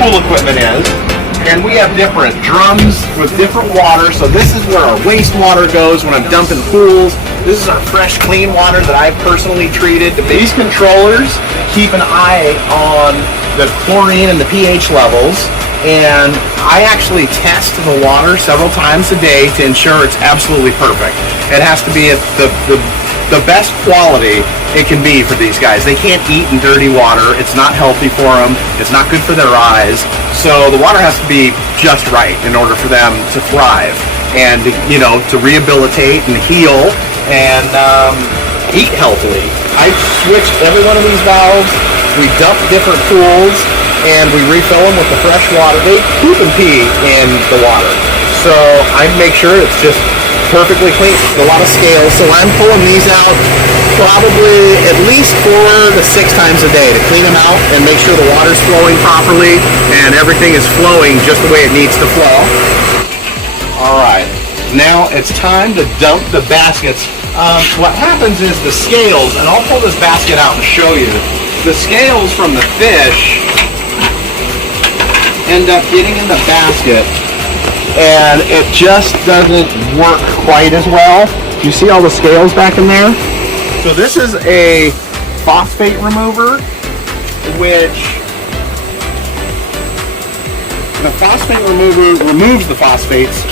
pool equipment is. And we have different drums with different water. So this is where our wastewater goes when I'm dumping pools. This is our fresh, clean water that I've personally treated. These controllers keep an eye on the chlorine and the pH levels. And I actually test the water several times a day to ensure it's absolutely perfect. It has to be at the best quality it can be for these guys. They can't eat in dirty water. It's not healthy for them. It's not good for their eyes. So the water has to be just right in order for them to thrive and, you know, to rehabilitate and heal and eat healthily. I switched every one of these valves. We dump different pools and we refill them with the fresh water. They poop and pee in the water. So I make sure it's just perfectly clean. A lot of scales. So I'm pulling these out probably at least 4 to 6 times a day to clean them out and make sure the water's flowing properly and everything is flowing just the way it needs to flow. All right, now it's time to dump the baskets. What happens is the scales, and I'll pull this basket out and show you, the scales from the fish end up getting in the basket and it just doesn't work quite as well. You see all the scales back in there? So this is a phosphate remover, which the phosphate remover removes the phosphates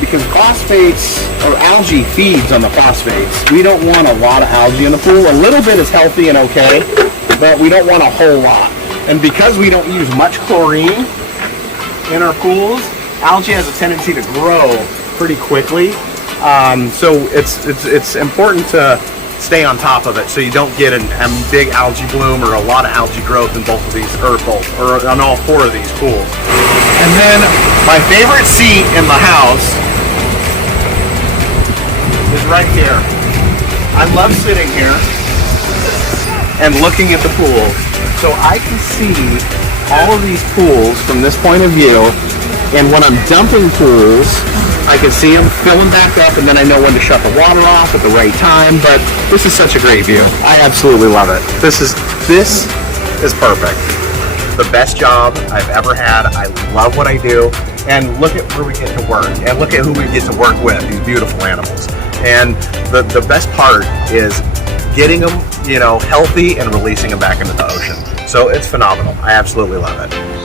because phosphates or algae feeds on the phosphates. We don't want a lot of algae in the pool. A little bit is healthy and okay, but we don't want a whole lot. And because we don't use much chlorine in our pools, algae has a tendency to grow pretty quickly. So it's important to stay on top of it so you don't get a big algae bloom or a lot of algae growth in both of these, or on all 4 of these pools. And then my favorite seat in the house is right here. I love sitting here and looking at the pools. So I can see all of these pools from this point of view, and when I'm dumping pools, I can see them filling back up, and then I know when to shut the water off at the right time. But this is such a great view. I absolutely love it. This is perfect. The best job I've ever had. I love what I do, and look at where we get to work, and look at who we get to work with, these beautiful animals. And the best part is getting them, you know, healthy and releasing them back into the ocean. So it's phenomenal. I absolutely love it.